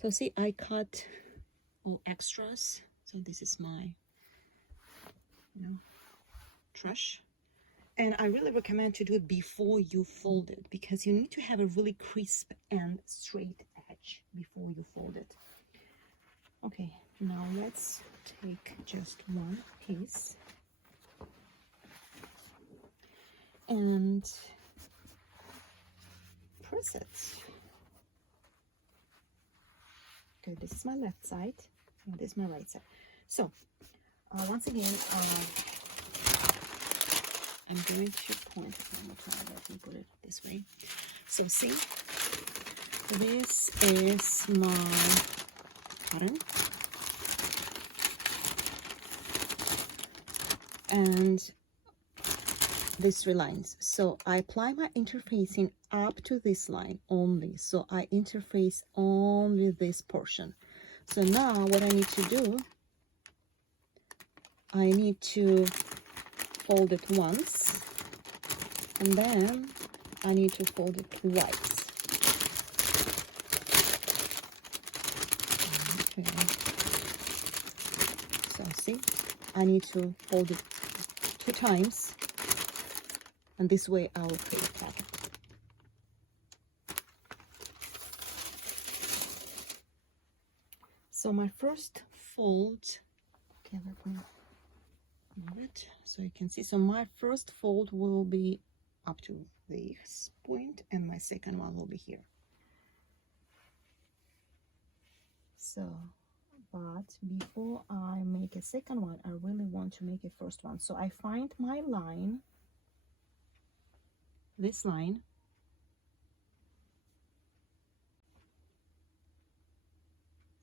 So see, I cut all extras. So this is my, trash. And I really recommend to do it before you fold it, because you need to have a really crisp and straight edge before you fold it. Okay, now let's take just one piece and press it. Okay, this is my left side and this is my right side. So once again, I'm going to point it one more time. Let me put it this way. So see, this is my pattern, and these 3 lines. So I apply my interfacing up to this line only. So I interface only this portion. So now what I need to do, I need to fold it once, and then I need to fold it twice. Okay. So see, I need to fold it 2 times, and this way I will create a pattern. So my first fold, okay, let me move it so you can see. So my first fold will be up to this point, and my second one will be here. So, but before I make a second one, I really want to make a first one. So I find my line, this line,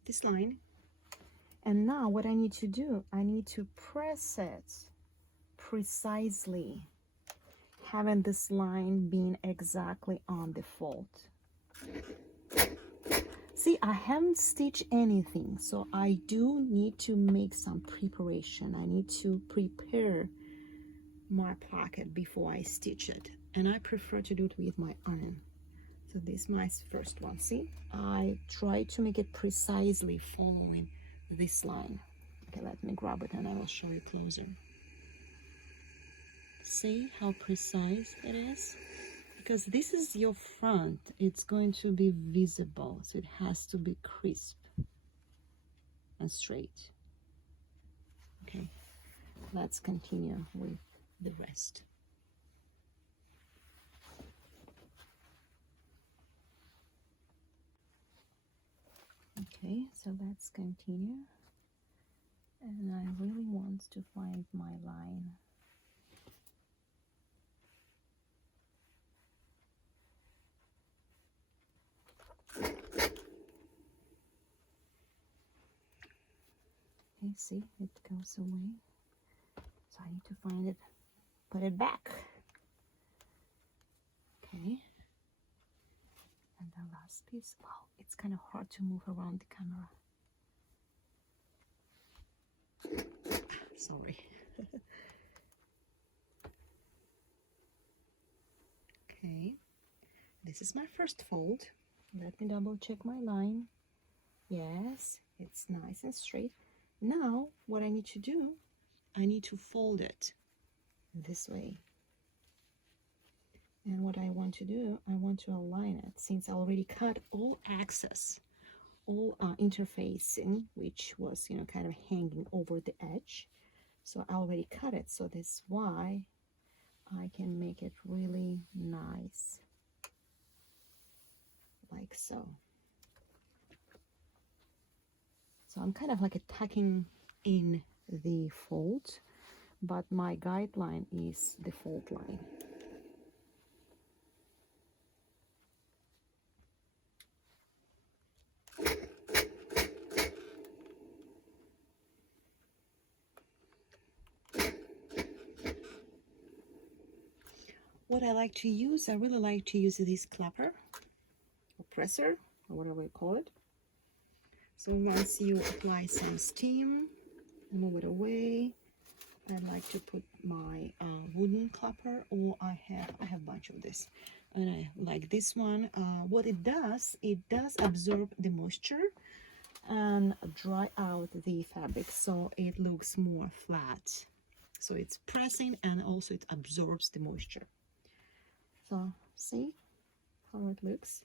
this line, and now what I need to do, I need to press it precisely, having this line being exactly on the fold. See, I haven't stitched anything, so I do need to make some preparation. I need to prepare my placket before I stitch it, and I prefer to do it with my iron. So this is my first one. See, I try to make it precisely following this line. Okay, let me grab it and I will show you closer. See how precise it is? Because this is your front, it's going to be visible, so it has to be crisp and straight. Okay, let's continue with the rest. Okay, so let's continue, and I really want to find my line. Okay, see, it goes away, so I need to find it, put it back. Okay, and the last piece, wow, it's kind of hard to move around the camera. Sorry. Okay, this is my first fold. Let me double check my line. Yes, it's nice and straight. Now what I need to do, I need to fold it this way. And what I want to do, I want to align it, since I already cut all access, all interfacing, which was, kind of hanging over the edge. So I already cut it, so that's why I can make it really nice, like so. So I'm kind of like tucking in the fold, but my guideline is the fold line. What I like to use, I really like to use this clapper or presser or whatever you call it. So once you apply some steam, move it away. I like to put my wooden clapper, or I have a bunch of this, and I like this one. What it does absorb the moisture, and dry out the fabric so it looks more flat. So it's pressing and also it absorbs the moisture. So see how it looks.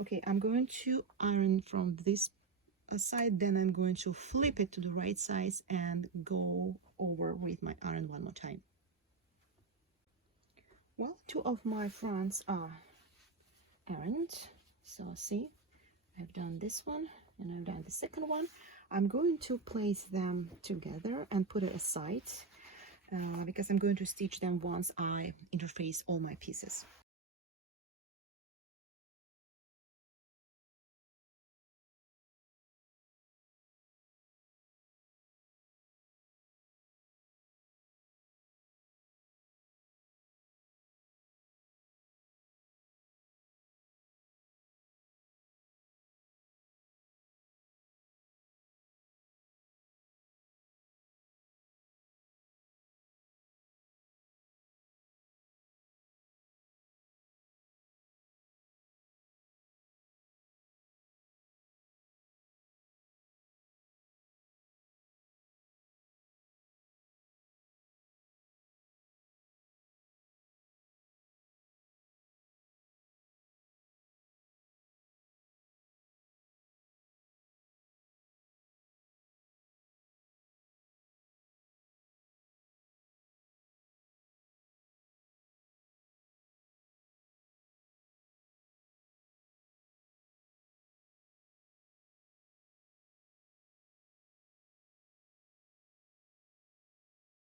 Okay, I'm going to iron from this side, then I'm going to flip it to the right size and go over with my iron one more time. Well, two of my fronts are ironed. So see, I've done this one and I've done the second one. I'm going to place them together and put it aside because I'm going to stitch them once I interface all my pieces.